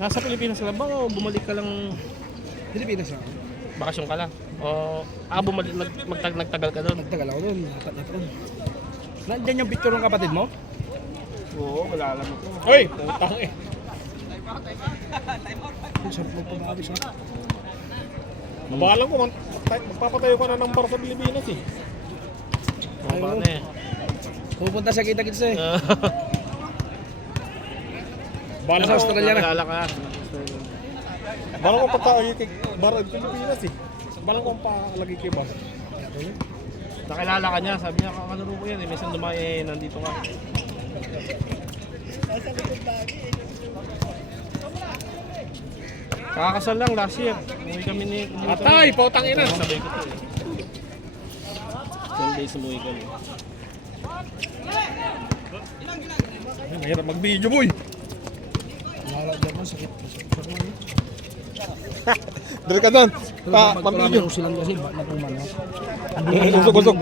Nasa Pilipinas ka lang ba o bumalik ka lang? Pilipinas ako. Bakasyon ka lang? O bumalik, nagtagal ka doon? Nagtagal ako doon. Apat na taon. Nandiyan yung picture ng kapatid mo? Oo, wala alam ko. Hoy! Putang eh. Saan po pag-aabis ha? Mabalang ko, magpapatayo ka na ng bar sa Pilipinas eh. Oo, paano eh? Pupunta sa kita-kits eh. Balang Sa Australia na. Nakilala ka. Balang ko patawag kay bar sa Pilipinas eh. Balang ko palagi kay bar. Nakilala ka niya, sabi niya kakalaro ko yan eh. Minsan dumae, nandito ka. Kakasal lang last year. Umuwi kami ni... Atay, pautang ina. Sabay ko to eh. 10 days umuwi kami. Mahirap mag-video boy. Wala dyan mo, sakit. Dali ka doon. Pag Pang-video. silang kasi, ba't na itong mano? Usog-usog.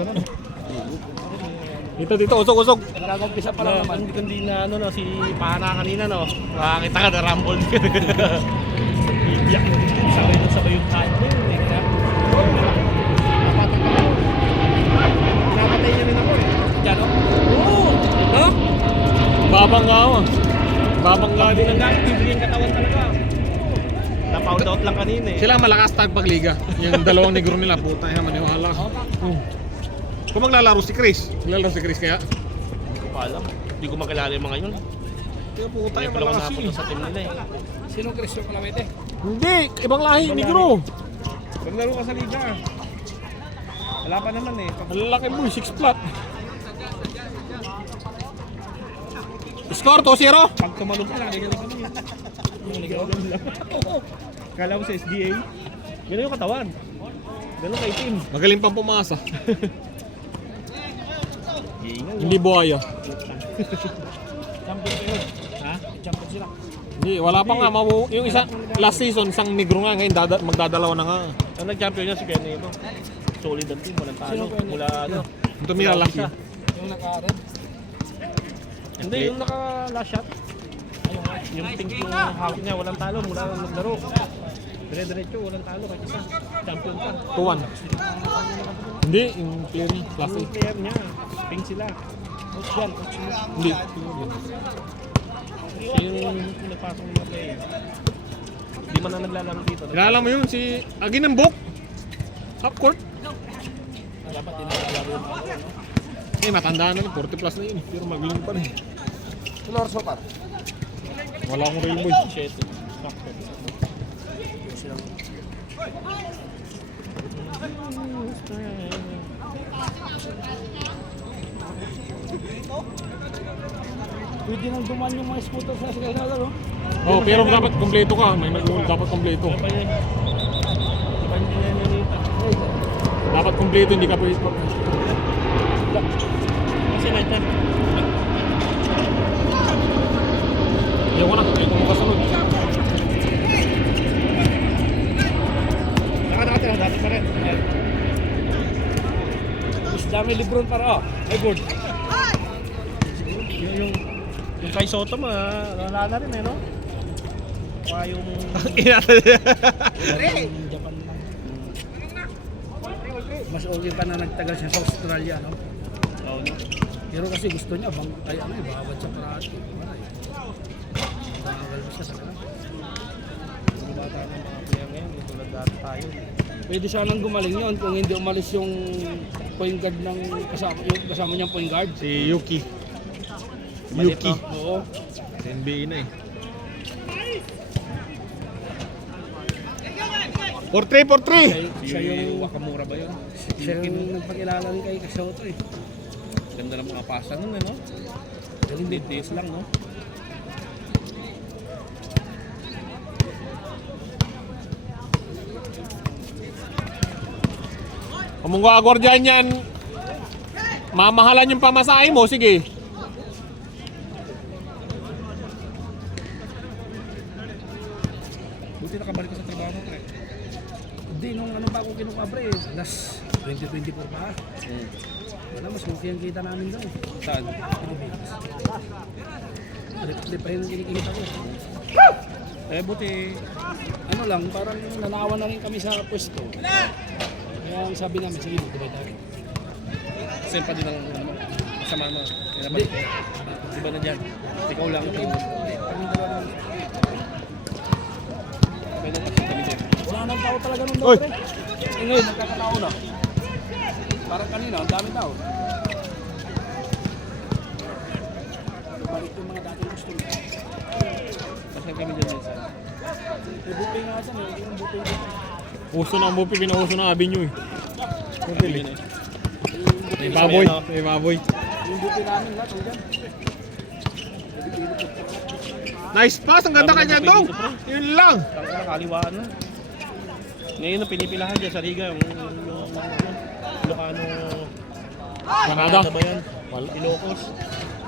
Dito, usog-usog. Nag-umpisa pa lang naman. Hindi na ano no, si Pana kanina no. Makakita ka na rumble. Iyak. Sabay yung tayo mo yun eh. Napatay niya rin ako eh. Diyan o? Oo! No? Babangga ako. Babangga din. Ang active yung katawan talaga. Na-found out lang kanina eh. Sila ang malakas tag pagliga. Yung dalawang negro nila, puta yan, maniwala. Kung maglalaro si Chris. Maglalaro si Chris kaya? Hindi ko pa alam. Hindi ko makilala yung mga yun. Kaya puta Tayo yan, pa lang malakas napunta yun. sa team nila eh. Sino Cristo Calamete? Hindi, ibang lahi, negro. Paglaro ka sa liga. Wala pa naman eh. Malalaki boy, 6 flat. Score 2-0. Pag tumalong ka lang, ganyan kami. Kala mo sa SDA, gano'n yung katawan. Gano'n kay team. Magaling pang pumasa. Hindi buhaya. Champion kayo. Ha? Champion sila. Hindi, wala pa nga. Yung isa, last season, isang negro nga. Ngayon, magdadalawa na nga. Ang nag-champion niya si Kenny ito. Solid ang team, walang talo. Mula ano. Tumira last year. Yung naka-red. Hindi, yung naka-last shot. Yung pink yung hawak niya, walang talo mula nung naglaro. Dire-diretso, walang talo kahit isa. Champion pa. 2-1. Hindi, yung player niya, last Yung year. player niya, pink sila. Coach yan, coach yan. Hindi. Siya yung pinapasok ng mga player. Hindi man na naglalaro dito. Kilala mo yun, si Aginambok. Half court. Dapat din naglalaro. Eh, matanda na yun. 40 plus na yun. Pero magaling pa rin. Flor Sopar. Wala akong real boy. Shit. Sakto. Pwede nang duman yung mga scooter sa Sigalala, no? Oh, pero dapat kompleto ka. May dapat kompleto. Iba yun. Iba yun yung nita. Dapat kompleto, hindi ka pwede. Kasi nandyan. Ayaw ko na. Ayaw ko mo kasunod. Nakatira, dati pa rin. Mas dami Lebron para, ay board. Yung kay Soto, wala na rin eh, no? Kaya yung... Japan lang. Mas okay pa na nagtagal siya sa Australia, no? Oo, no? Pero kasi gusto niya, ay ano eh, bawat sa karate. Bagal mo siya sa kanila. Yung bata ng mga player ngayon, yung tulad dati tayo. Pwede sanang gumaling yun kung hindi umalis yung point guard ng kasama niyang point guard. Si Yuki. Malit, Yuki. no? Oo. Sa NBA na eh. 4-3, 4-3! Siya yung Wakamura ba yun? siya yung nagpakilala rin kay Kasoto eh. Ganda ng mga pasa nun, eh, no? Days lang, no? Kung mong gagawin yan, mamahalan yung pamasahe mo, sige. Buti nakabalik ka sa trabaho mo, eh. Hindi, nung ano pa ako kinukabre eh. Last 2024 pa. Wala, mas okay ang kita namin doon. Saan? Trip pa yung kinikita ko. Eh buti, ano lang, parang nanawa na rin kami sa pwesto. Kaya ang sabi namin, sige, magkabay tayo. Same pa din ang sama mo. Hindi. Iba na dyan. Ikaw lang. Kami dalawa naman. Pwede na kami din. Wala nang tao talaga nung Oy! dati. Eh ngayon, nagkakatao na. Parang kanina, ang daming tao. Balik yung mga dating gusto nila. Kasi kami dyan minsan. Eh, buti nga sa mga, yung buti nga. Uso na ang bupi, pinauso na avenue eh. Hotel eh. May Yung baboy, may baboy. buti namin lahat, hanggang. Nice pass, ang ganda kanya dong. Yun lang. Tangka, kaliwaan na. Ngayon ang pinipilahan dyan sa Riga, yung Ilocano... Manada. Ano ba yan? Ilocos.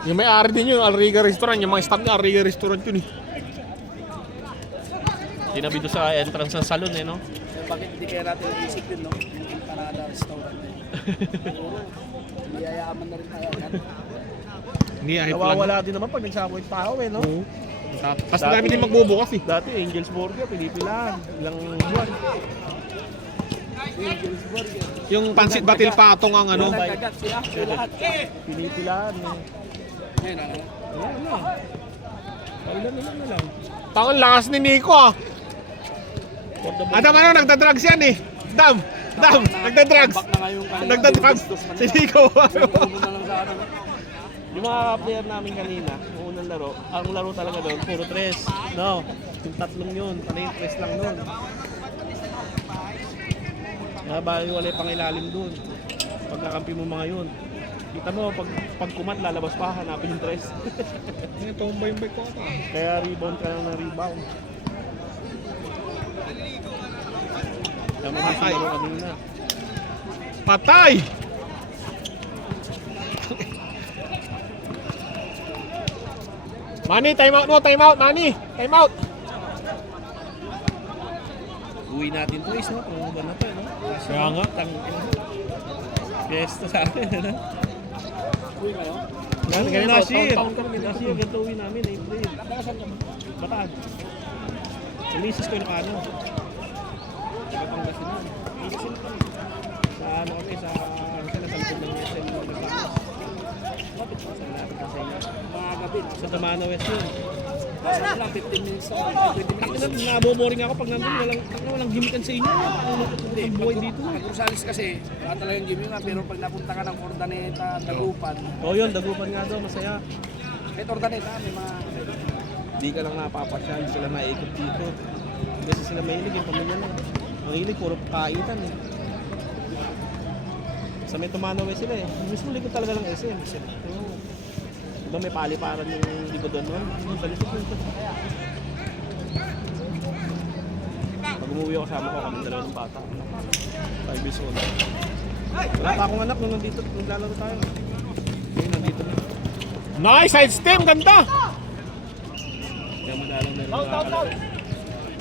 Yung may-ari din yun, Alriga Restaurant. Yung mga staff niya, Alriga Restaurant yun eh. Tinabi doon sa entrance ng salon eh, no? Eh, bakit hindi kaya natin isip yun, no? Yung Empanada Restaurant. Niyayaman na rin tayo. Hindi, ahit lang. Nawawala din naman pag nagsamoy tao eh, no? Oo. Tapos dami din magbubukas eh. Dati Angel's Burger, pinipilahan. Ilang buwan. Yung pansit batil patong ang ano. Nagkagat sila, lahat. Pinipilahan. Ngayon, ano? Wala na. Pailan na lang. Tangan lakas ni Nico ah. For the Adam ano, nagdadrugs yan eh. Dam, nagdadrugs. Back na nga yung kanina. Nagdadrugs. Si Nico. Ulo na lang sa ano. Yung mga player namin kanina, yung unang laro, ang laro talaga doon, puro tres. No, yung tatlong yun, panay yung tres lang doon. Kaya bali wala pang ilalim doon. Pagkakampi mo mga yun. Kita mo, pag kumat, lalabas pa, hanapin yung tres. Ito ang bike ko ata. Kaya rebound ka lang ng rebound. Kaya Patay. magkakaroon kanina. Patay! Manny, time out mo, time out, Manny. Time out. Uwi natin to, no? Kung ba na to, no? Kaya nga. Fiesta sa akin, ano? Uwi kayo? Ganito, Last year, taon-taon kami last year, ganito uwi namin, April. Bataan. Sa misis ko yung ano. Sa Pangasinan. Misis kami. Sa ano kami, sa likod ng SM Nagbakas. Lapit pa sa lapit pa sa inyo. Mga gabi. Sa Tamana West yun. Sa lang, 15 minutes ako. 20 minutes. Naboboring ako pag nandun, walang gimikan sa inyo. Ang buhay dito. Pag Rosales kasi, wala talagang gym yun nga. Pero pag napunta ka ng Ordaneta, Dagupan, Oo yun, dagupan nga daw, masaya. kahit Ordaneta, may mga... Di ka lang napapasyal, sila naikot dito. Kasi sila mahilig, yung pamilya na. Ang hilig, puro kaitan eh. Sa may Tumano West sila eh. Mismo likod talaga ng SM. Oo. Diba may paliparan yung likod doon nun? Yung sa likod doon. Pag umuwi ako kasama ko, kami dalawa ng bata. 5 years old. Wala pa akong anak nung nandito, naglalaro tayo. Ngayon nandito na. Nice side stem, ganda. Kaya madalang na rin.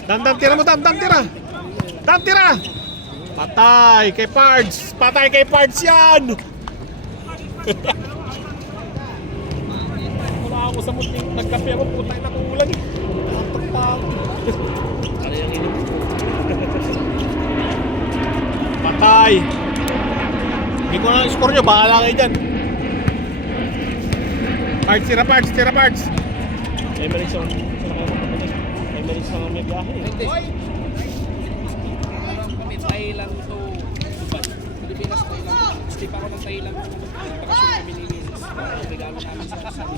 Dam tira mo, dam tira. Dam tira. Patay kay Pards. Patay kay Pards yan. Wala ako sa muting. Nagkape ako, putay na ulan. Nakakot pa ako. Ano yung inom? Patay. Hindi ko na score nyo, bahala kayo dyan. Pards, tira Pards, tira Pards. Emirates ang Emirates ang may biyahe. Hindi. Kami Thailand to Dubai. Pilipinas, Thailand. Gusto pa ako ng Thailand. Bakasyon kami ni Mrs. Regalo namin sa kasama.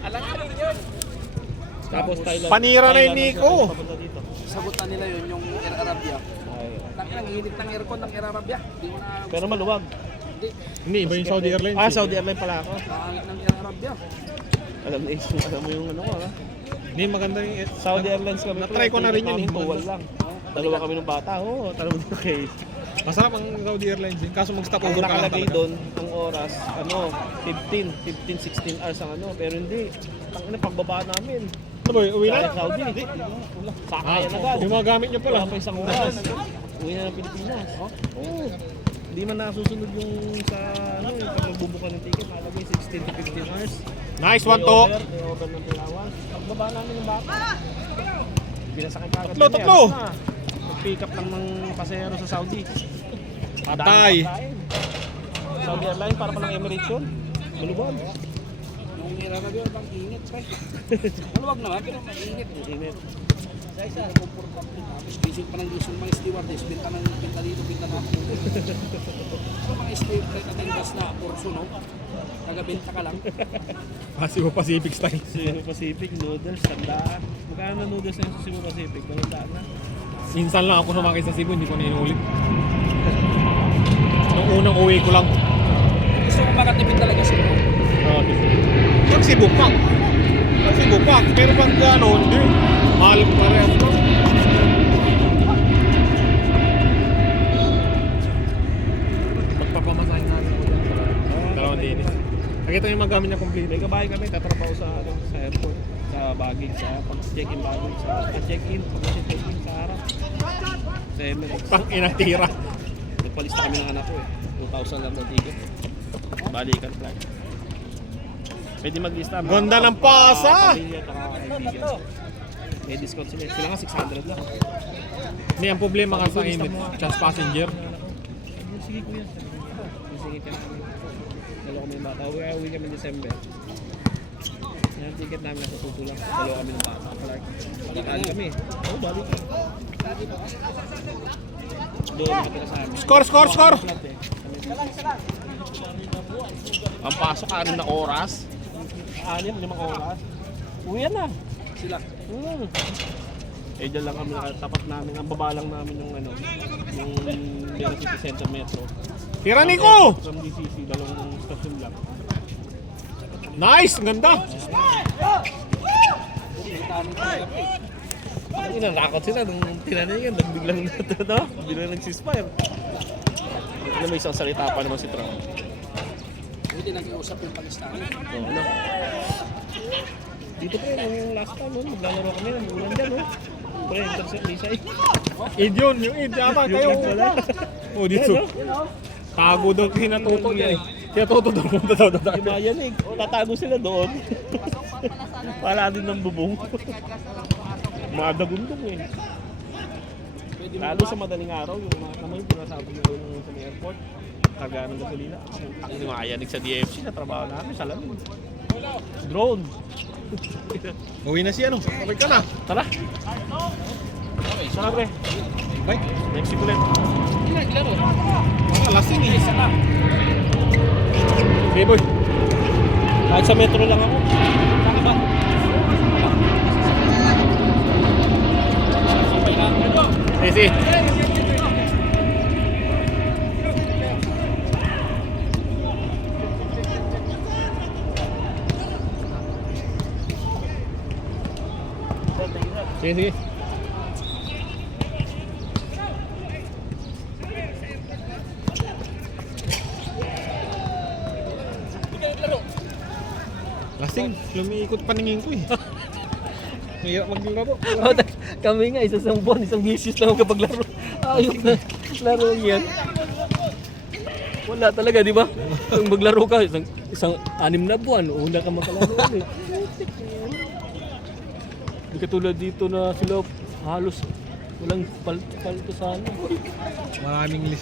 Alam ka rin yun. Tapos Thailand. Panira na yung Thailand Nico. ang papunta dito. Sagutan nila yun, yung Air Arabia. Ay. Ang init ng aircon ng Air Arabia. Hindi mo na... Pero maluwag. Hindi. Hindi, iba yung Saudi Airlines. Ah, Saudi Airlines pala ako. Ang ng Air Arabia. Alam mo yung ano ko ha. Hindi, maganda yung... Saudi Airlines kami. Na-try ko na rin yun eh. Tuwal lang. Dalawa kami ng bata. Oo, tara mo dito kay. Masarap ang Saudi Airlines eh. Kaso mag-stop Ang over ka lang nakalagay talaga. doon, ang oras, ano, 16 hours ang ano. Pero hindi. Tangina pagbaba namin. Ano ba, uwi na? Sa Saudi. Sakayan agad. Yung mga gamit nyo pala. Wala pa isang oras. Uwi na ng Pilipinas. Oo. Hindi Hindi man nasusunod yung sa ano, yung pag magbubuka ng ticket, nakalagay 16 to 15 hours. Nice one to. May over ng 3 hours. Pagbaba namin yung bata. Pinasakay kagad. Tatlo, tatlo. Pick up lang ng pasahero sa Saudi. Patay. Saudi Airlines para palang Emirates yun. Maluwag. Yung niraragyo, bang init pa. Maluwag naman, pero mainit. Init. Tapos gising pa ng gising mga stewardess, binta dito, binta na ako. So mga stewardess at gas na porso, no? Kagabenta ka lang. Cebu Pacific style. Cebu Pacific, noodles, tandaan. Magkano na noodles na sa Cebu Pacific? Tandaan na. Minsan lang ako sumakay sa Cebu, hindi ko na inulit. Nung unang uwi ko lang. Gusto ko makatipid talaga sila. Pag Cebu Park. Pag Cebu Park. Pero pag ano, hindi. Mahal pa rin. Magpapamasahin namin ko dyan. Dalawang dinis. Nakita yung magamit niya complete. May kabahay kami, tatrabaho sa, ano, sa airport. Sa bagging, sa pag-check-in bagging, sa check-in, pag-check-in sa harap. Sa Emirates. Pang inatira. Nagpalista kami ng anak ko eh. 2,000 lang na ticket. Balikan flight. Pwede maglista. mga Ganda ng pasa! pamilya, taka kaibigan. May discount sila. Sila nga 600 lang. Hindi, ang problema ka sa init. Chance passenger. Sige kuya. Sige ka namin. Dalawa kami ng bata. Uwi kami December. Yung ticket namin nasa tuto lang. Dalawa kami ng bata. Balikan kami. Oo, balikan. Doon, nakatira sa amin. Score, score, score! Flat eh. Ang pasok, 6 na oras. 6, 5 oras. Uwi na. Sila. Eh, dyan lang kami tapat namin. Ang baba lang namin yung ano, yung Vera City Center Metro. Tira Nico! From DCC, dalawang stasyon lang. Nice! Ang ganda! Ang inanakot sila nung tinanin yan. Biglang nato, no? Biglang nag-ceasefire. Ano, may isang salita pa naman si Trump. Hindi nag-iusap yung Palestine. Oo, ano? Dito po yung last time, no? Maglalaro kami ng ulan dyan, no? Pre, intercept Lisa eh. Id yun, yung id. Tama kayo. Oh, dito. Tago daw kinatuto niya eh. Kinatuto daw. Punta daw. Yung mga yan eh, tatago sila doon. Wala din ng bubong. Mga dagundong eh. Lalo sa madaling araw, yung mga kamay, pinasabi nyo yung sa may airport. Karga ng gasolina. Ang lumayanig sa DFC na trabaho namin sa lamin. Drone. Uwi na siya, no? Okay ka na. Tara. Tara, pre. Bye. Mexico ulit. Lasing eh. Okay, boy. Kahit sa metro lang ako. Saka ba? Sabay na ako. Sige. Sige. Lasing, lumiikot paningin ko eh. Mahirap maglaro. Kami nga, isang buwan, isang bisis lang kapag laro. Ayos na laro yan. Wala talaga, di ba? Kung maglaro ka, isang 6 na buwan, una ka makalaro ulit. Hindi katulad dito na sila halos walang palto sa ano.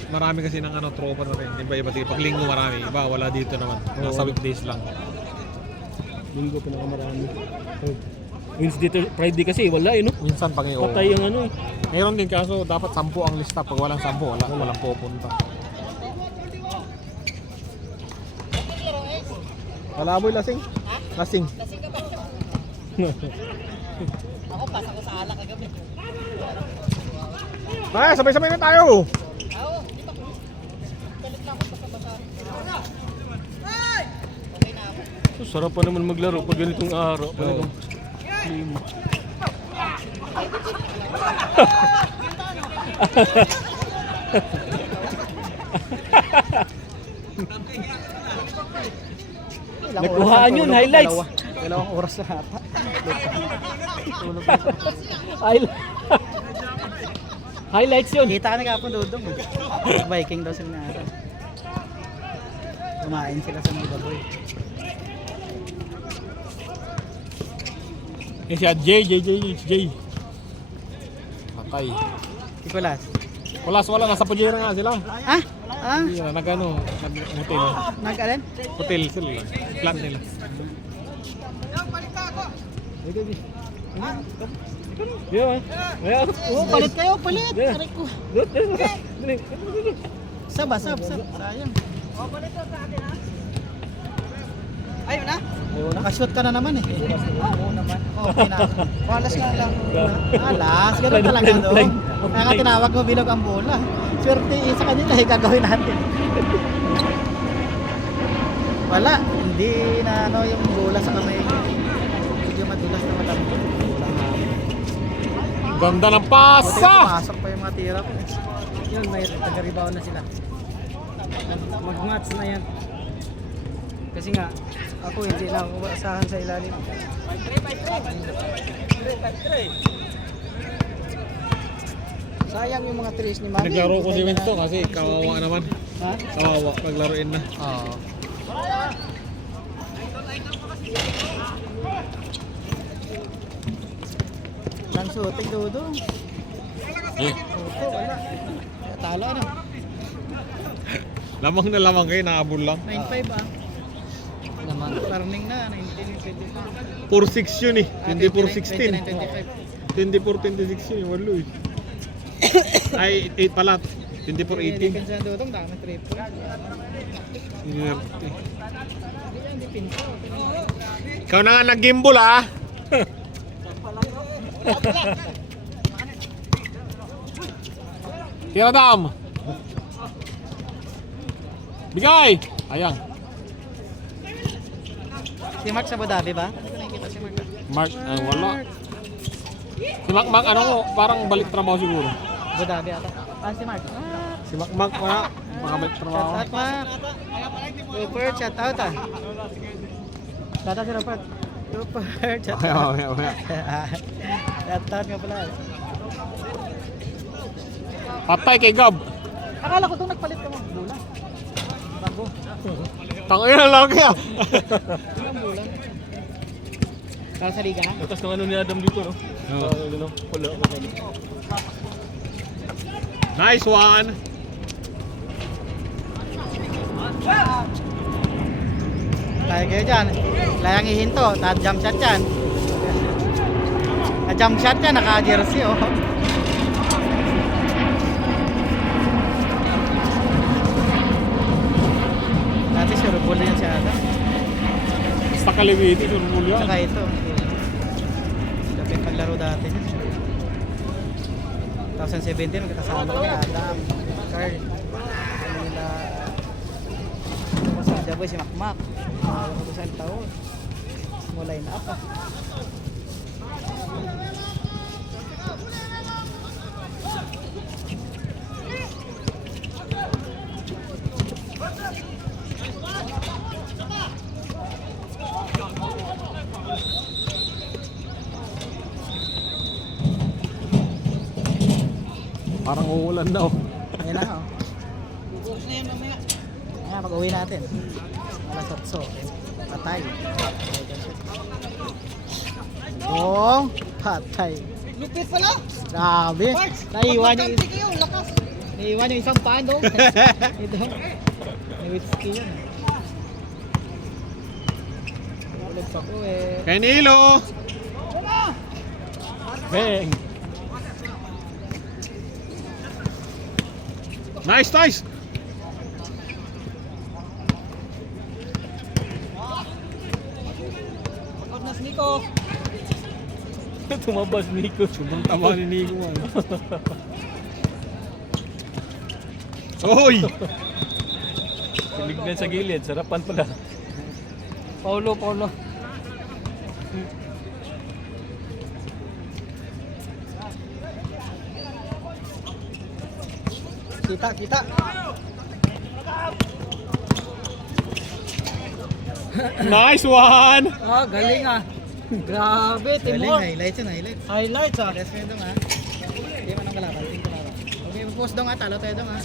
Marami kasi ng ano, tropa na rin. Iba-iba. Pag linggo marami. Iba, wala dito naman. Nasa weekdays lang. Linggo pinakamarami. Wednesday to Friday kasi wala eh, no? Minsan pag Patay yung ano eh. Mayroon din kaso dapat 10 ang lista. Pag walang 10, walang pupunta. Wala boy, lasing. Lasing. Lasing ka ba? Ako, pasa ko sa alak kagabi. Ay, sabay-sabay na tayo. Oo, di ba? Galit na ako basa-basa. Okay na ako. Sarap pa naman maglaro pag ganitong araw, pag ganitong klima. Nakuhaan yun, highlights. Dalawang oras na hata. Highlights yun. Kita ka na kapon dudong. Viking daw sila na. Kumain sila sa mga baboy. Eh siya, J. Patay. Nicolas. Wala, nasa Pujera nga sila. Ah? Ah? Hindi na, nag-hotel. Nag-alin? Hotel sila. Plan nila. Oo, palit kayo, palit. Aray ko. Sab. Sayang. Ayun na? Nakashoot ka na naman eh. Oo naman. Okay na. Malas nga lang. Alas, ganun talaga doon. Kaya nga tinawag mo bilog ang bola. Swerte sa kanila eh, gagawin natin. Wala, hindi na ano yung bola sa kamay. Medyo madulas na malambot. Walang hapon. Ganda ng Buti pasa! pumasok pa yung mga tira ko. Yun, may taga-rebound na sila. Mag-match na yan. Kasi nga, ako hindi na ako asahan sa ilalim. Sayang yung mga trees ni Mami. Naglaro ko si Winston kasi kawawa naman. Ha? Kawawa, paglaruin na. Oo. Lang shooting, Dodo. Opo, wala. Talo na. Lamang na lamang kayo, naabol lang. 9-5 ah. Naman. Turning na, 19-25. 4-6 yun eh. Hindi 4-16. 29-25. 24-26 yun, yung walo eh. Ay, 8 pala. 24-18. Depensa ang Dodong, dami triple. Inerte. Hindi pinto. Ikaw na nga nag-gimbal ah. Tira dam. Bigay. Ayang. Si Mark sa Abu Dhabi ba? Ano ko nakikita si Mark? Mark, wala. Si Mac, ano ko, parang balik trabaho siguro. Abu Dhabi ata. Ah, si Mark. Ah, Si Mac, wala. Makabalik trabaho. shout out Mark. Rupert, shout out ah. Shout out si Rupert. Rupert, shout out. Shout out nga pala. Patay kay Gab. Akala ko itong nagpalit ka mo. Bola. Bago. Tangin na lang kaya. Ilang bola? Para sa liga na? Tapos ng ano ni Adam dito, no? Oo. Wala. Nice one. Kaya kayo dyan. Layang ihinto. Ta-jump shot yan. Na-jump shot yan. Naka-jersey oh. Dati sure ball yan si Adam. Basta kaliwiti, surbul yan. Saka ito. Lapit paglaro dati niya. 2017, magkakasama kami Adam, Carl. Kami nila si Jaboy, si Makmak. Ako ko sa taon. Small line up ah. Parang uulan na oh. Ayan na oh. Ayan, pag-uwi natin. Alas 8. Patay. Bong. Patay. Lupit pala. Grabe. Naiwan yung, Pagkakante kayo, lakas. naiwan yung isang paan dong. Ito. Naiwitski yan. Ulit pa ko eh. Kay Nilo. Bang. Nice. Pagod na Nico. Tumabas, Nico. Subang tama ni Nico. Oy! Tinignan sa gilid, sarapan pala. Paulo. Kita. Nice one! Ah, galing ah. Grabe, Timor. Highlights yun, highlights. Highlights ah. Rest kayo dong ah. Hindi man ang kalaban, tingin ko lang. Okay, post dong ah, talo tayo dong ah.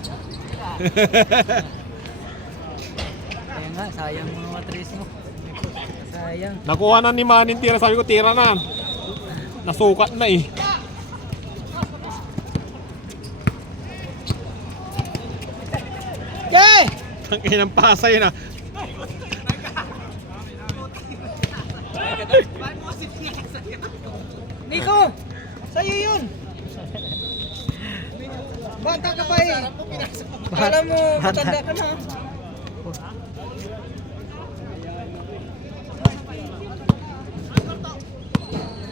Kaya nga, nga, sayang mga matris mo. Sayang. Nakuha na ni Manin tira. Sabi ko, tira na. Nasukat na eh. Yay! Ang inang pasay na. Nico! Sa'yo yun! Bata ka pa eh! Alam mo, matanda ka na.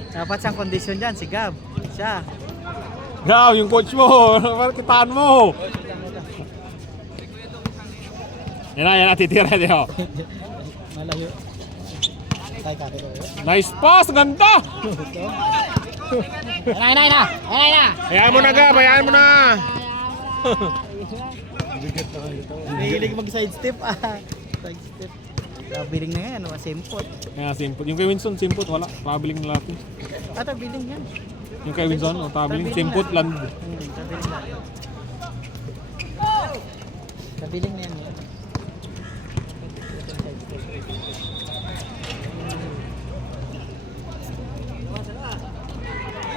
Dapat siyang kondisyon dyan, si Gab. Siya. Gaw, yung coach mo. Kitaan mo. Yan na, titira niyo. Malayo. Tay ka dito. Nice pass, ganda. Ayun na! Hayaan mo na, Gab, hayaan mo na. Mahilig mag-side step Side step. Biling na yan, simpot. Kaya simpot. Yung kay Winson, simpot, wala. Pabiling na lahat. Biling yan. Yung kay Winson, pabiling, simpot, land. Biling na yan.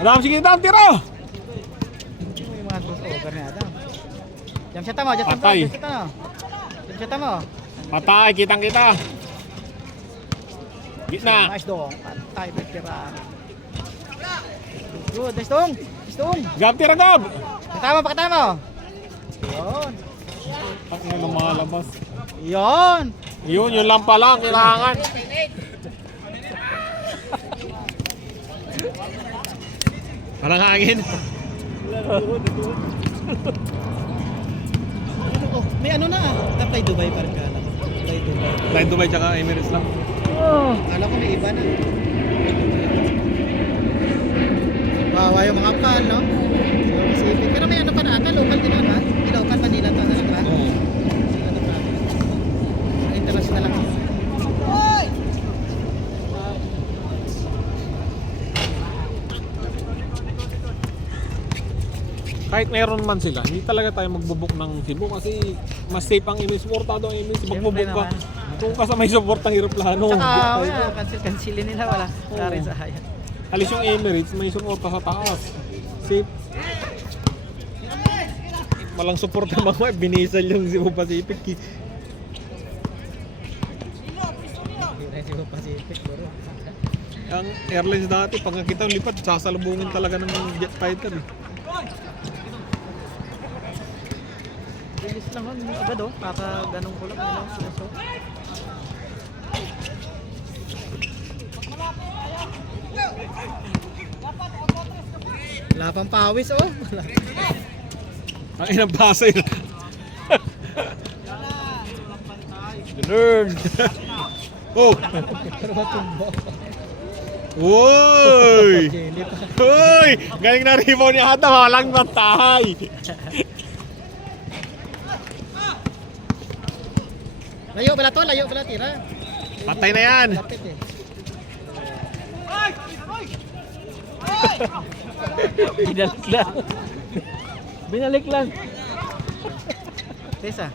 Adam, sige, Adam, tira. Yung mga crossover na Adam. Jump shot mo, Patay. Jump shot mo. Patay, kitang-kita. Gitna. Nice dong. Patay, tira. Good, nice dong. Gab, tira, Gab. Pakita mo. Yun. Pak na lumalabas. Yun. Yun lang pala ang kailangan. Parang hangin. May ano na Apply Dubai pa rin ka lang. Apply Dubai. Flight Dubai tsaka Emirates lang. Kala ko may iba na. Wawa yung mga pan, no? Pacific. Pero may ano pa na ata, local din naman, ha? Ilocos, Manila to, ano ba? International lang. Kahit meron man sila, hindi talaga tayo magbubuk ng Cebu kasi mas safe ang Emirates. Supportado ang Emirates. Magbubuk ka. Kung ka sa may support ang aeroplano. Cancel nila, wala rin sa haya. Alis yung Emirates, may suporta sa taas. Safe. Walang suporta mga binisal yung Cebu Pacific. Cebu Pacific, bro. Ang airlines dati, pag nakita yung lipat, sasalubungin talaga ng jet fighter. Bilis lang agad kaka ganong kulap na so. Wala pang pawis Ang inang pasay. Learn. Oh. Uy! Uy! Galing na rebound ni Adam, walang bantay. Layo pala tira. Patay na yan. Lapit eh. Binalik lang. Tesa.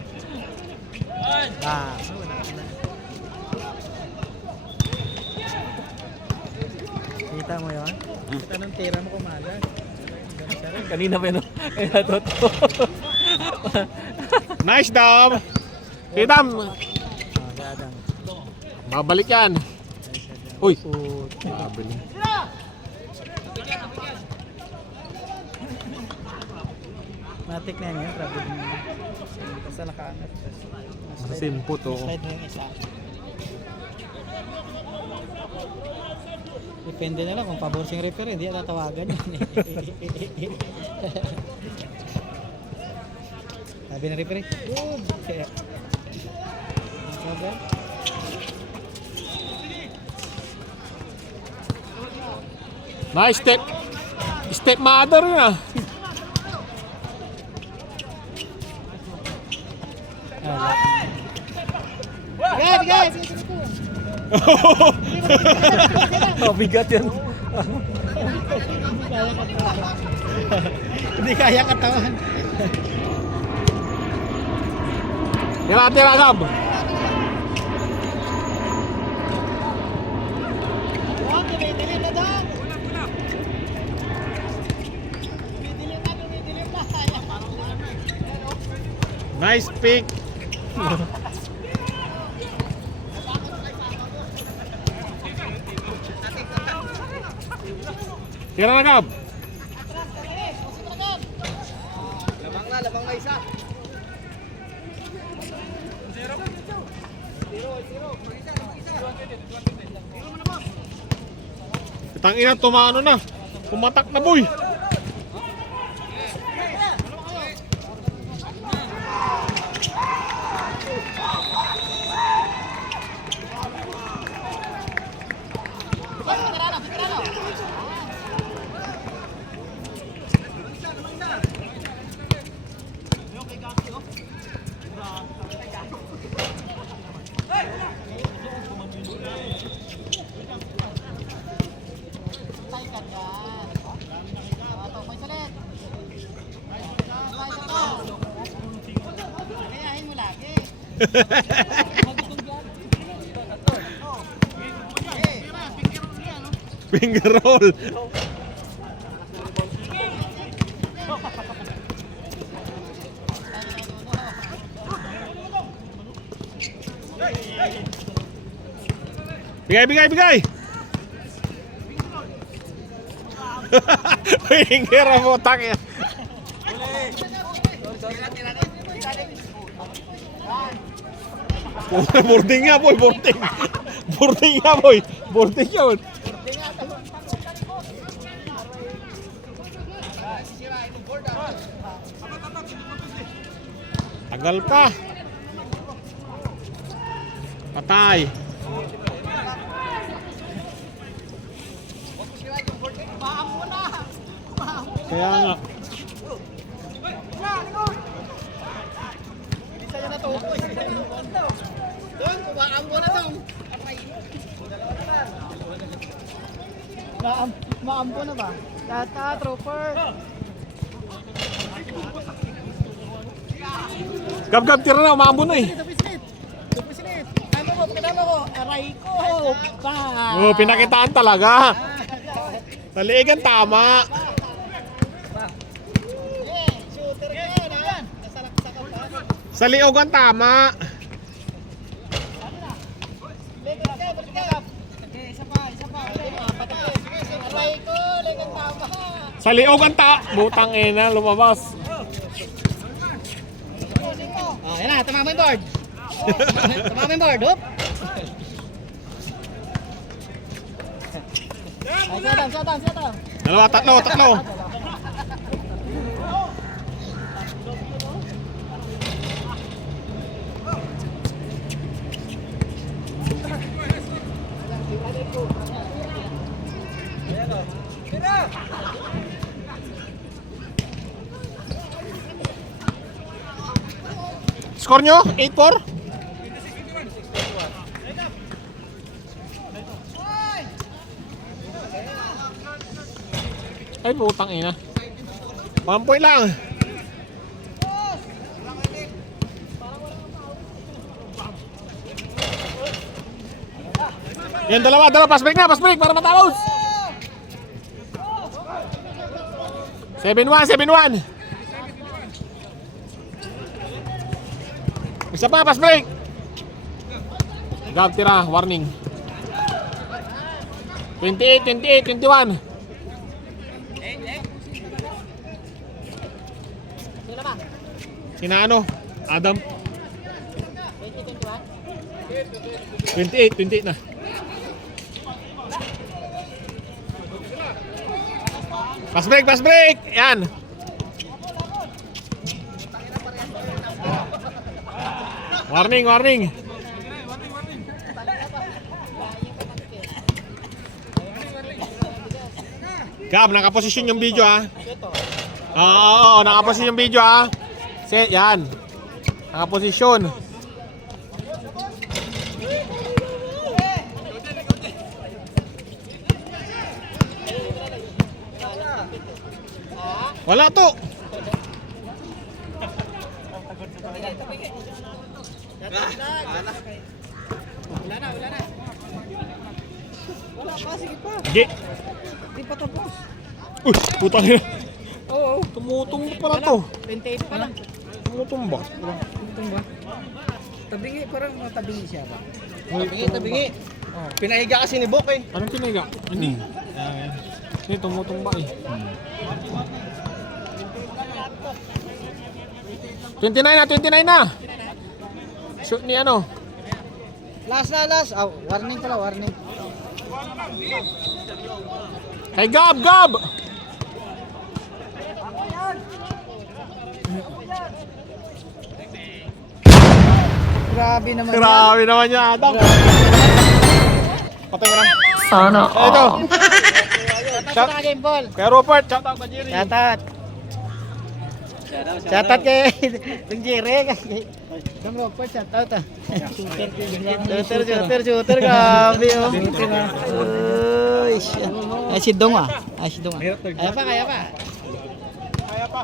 Kita mo yun? Kita ng tira mo kumalas. Kanina pa yun. Kaya totoo. Nice, Dam. Hey, Dam. Gadang. Babalik yan. Uy. Babalik. Matik na yan, grabe din. Basta nakaangat. Simpo to. Slide na yung isa. Depende na lang kung pabor siyang referee, hindi tatawagan yan. Sabi na referee, good. Nice step. Step mother na. Bigay! Bigat yan. Hindi kaya katawan. Tira, Gab. Dumidilim na doon. Dumidilim na. Nice pick. Tira na, Gab. Labang na isa. Itang ina, tumano na. Pumatak na, boy. Kayahin mo lagi. Finger roll. Bigay, bigay. Finger mo, tak. Boarding nga, boy, boarding. Boarding nga, boy. Boarding yun. Tagal pa. Patay. Kaya nga. Isa na to. Doon, kumaan mo na to. Maambo na ba? Data, trooper. Gab, tira na, umambo na eh. Tupisit. Ano ko? Aray ko. Pa. Oh, pinakitaan talaga. Sa liigan tama. Shooter ka yan. Nasalaksak ka pa. Sa liogan tama. Isa pa. Aray ko. Legan tama. Sa liogan butang ina, lumabas. Oh, yan na. Tumama yung board. Tumama yung board. Hop. Siya. Dalawa, tatlo. Score nyo? 8-4? Ay, putang ina. 1 point lang. Yan, dalawa. Pass break para matapos. 7-1. Isa pa, pass break. Gab, tira, warning. 28, 21. Sina ano? Adam? 28 na. Pass break! Yan! Warning! Gab, nakaposisyon yung video ha. Oo, nakaposisyon yung video ha. Set, yan. Nakaposisyon. Wala to. Wala na. Wala pa, sige pa. Sige. Hindi pa tapos. Uy, putang ina. Oo. Tumutong pala to. 28 pa lang. Tumutumba. Ito ba? Tabingi, parang matabingi siya ba? Tabingi. Pinahiga kasi ni Bok eh. Anong piniga? Hindi. Hindi, tumutumba eh. 29 na, 29 na! Shoot ni ano? Last na, last. Ah, warning pala, warning. Kay Gab, Gab! Grabe naman. Grabe naman niya, Adam. Patay ka lang. Sana Ito. Shout out game ball. Kay Rupert, shout out kay Jerry. Shout out. Shout out kay Dong Jerry. Dong Robert, shout out ah. Shooter. Grabe oh. Uy, siya. Ay si Dong ah. Ay si Dong ah. Kaya pa. Kaya pa.